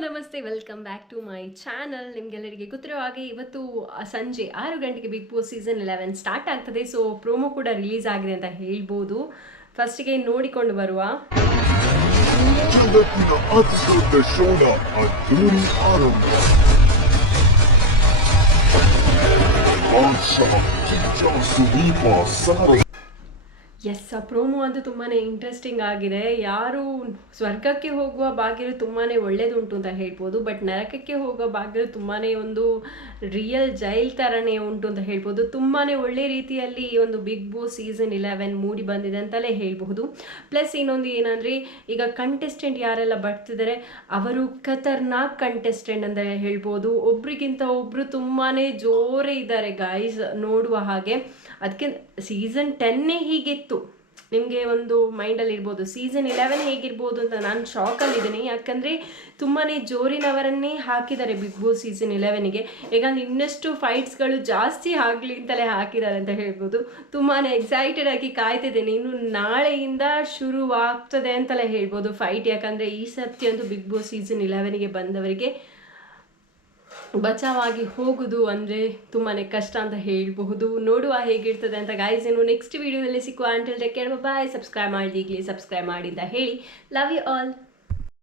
ನಮಸ್ತೆ. Welcome back to my channel ನಿಮಗೆಲ್ಲರಿಗೆ ಗೊತ್ತಿರೋ ಹಾಗೆ ಇವತ್ತು ಸಂಜೆ ಆರು ಗಂಟೆಗೆ big boss season eleven start ಆಗ್ತದೆ. ಸೊ ಪ್ರೋಮೋ ಕೂಡ ರಿಲೀಸ್ ಆಗಿದೆ ಅಂತ ಹೇಳ್ಬೋದು. ಫಸ್ಟಿಗೆ ನೋಡಿಕೊಂಡು ಬರುವ. ಎಸ್ ಆ ಪ್ರೋಮೋ ಅಂತೂ ತುಂಬಾ ಇಂಟ್ರೆಸ್ಟಿಂಗ್ ಆಗಿದೆ. ಯಾರು ಸ್ವರ್ಗಕ್ಕೆ ಹೋಗುವ ಬಾಗಿಲು ತುಂಬಾ ಒಳ್ಳೇದುಂಟು ಅಂತ ಹೇಳ್ಬೋದು ಬಟ್ ನರಕಕ್ಕೆ ಹೋಗುವ ಬಾಗಿಲು ತುಂಬಾ ಒಂದು ರಿಯಲ್ ಜೈಲ್ ಥರನೇ ಉಂಟು ಅಂತ ಹೇಳ್ಬೋದು. ತುಂಬಾ ಒಳ್ಳೆ ರೀತಿಯಲ್ಲಿ ಈ ಒಂದು ಬಿಗ್ ಬಾಸ್ ಸೀಸನ್ ಇಲೆವೆನ್ ಮೂಡಿ ಬಂದಿದೆ ಅಂತಲೇ ಹೇಳ್ಬಹುದು. ಪ್ಲಸ್ ಇನ್ನೊಂದು ಏನಂದರೆ, ಈಗ ಕಂಟೆಸ್ಟೆಂಟ್ ಯಾರೆಲ್ಲ ಬರ್ತಿದ್ದಾರೆ, ಅವರು ಖತರ್ನಾಕ್ ಕಂಟೆಸ್ಟೆಂಟ್ ಅಂತ ಹೇಳ್ಬೋದು. ಒಬ್ರಿಗಿಂತ ಒಬ್ರು ತುಂಬಾ ಜೋರೇ ಇದ್ದಾರೆ ಗಾಯ್ಸ್ ನೋಡುವ ಹಾಗೆ. ಅದಕ್ಕೆ ಸೀಸನ್ ಟೆನ್ನೇ ಹೀಗಿತ್ತು ನಿಮಗೆ ಒಂದು ಮೈಂಡಲ್ಲಿ ಇರ್ಬೋದು. ಸೀಸನ್ ಇಲೆವೆನ್ ಹೇಗಿರ್ಬೋದು ಅಂತ ನಾನು ಶಾಕಲ್ಲಿದ್ದೀನಿ ಯಾಕಂದರೆ ತುಂಬಾ ಜೋರಿನವರನ್ನೇ ಹಾಕಿದ್ದಾರೆ ಬಿಗ್ ಬಾಸ್ ಸೀಸನ್ ಇಲೆವೆನ್ಗೆ ಯಾಕಂದ್ರೆ ಇನ್ನಷ್ಟು ಫೈಟ್ಸ್ಗಳು ಜಾಸ್ತಿ ಆಗಲಿ ಅಂತಲೇ ಹಾಕಿದ್ದಾರೆ ಅಂತ ಹೇಳ್ಬೋದು. ತುಂಬಾ ಎಕ್ಸೈಟೆಡ್ ಆಗಿ ಕಾಯ್ತಿದ್ದೇನೆ. ಇನ್ನು ನಾಳೆಯಿಂದ ಶುರುವಾಗ್ತದೆ ಅಂತಲೇ ಹೇಳ್ಬೋದು ಫೈಟ್ ಯಾಕಂದರೆ ಈ ಸತಿ ಬಿಗ್ ಬಾಸ್ ಸೀಸನ್ ಇಲೆವೆನ್ಗೆ ಬಂದವರಿಗೆ ಬಚಾವಾಗಿ ಹೋಗುದು ಅಂದರೆ ತುಂಬಾ ಕಷ್ಟ ಅಂತ ಹೇಳಬಹುದು. ನೋಡುವ ಹೇಗಿರ್ತದೆ ಅಂತ ಗಾಯ್ಸ್ ಏನು ನೆಕ್ಸ್ಟ್ ವಿಡಿಯೋದಲ್ಲಿ ಸಿಕ್ಕುವ ಅಂಟಲ್ ಟೇಕ್ ಕೇಳುವ ಬಾಯ್ ಸಬ್ಸ್ಕ್ರೈಬ್ ಮಾಡಿ, ಈಗಲೇ ಸಬ್ಸ್ಕ್ರೈಬ್ ಮಾಡಿ ಅಂತ ಹೇಳಿ. Love you all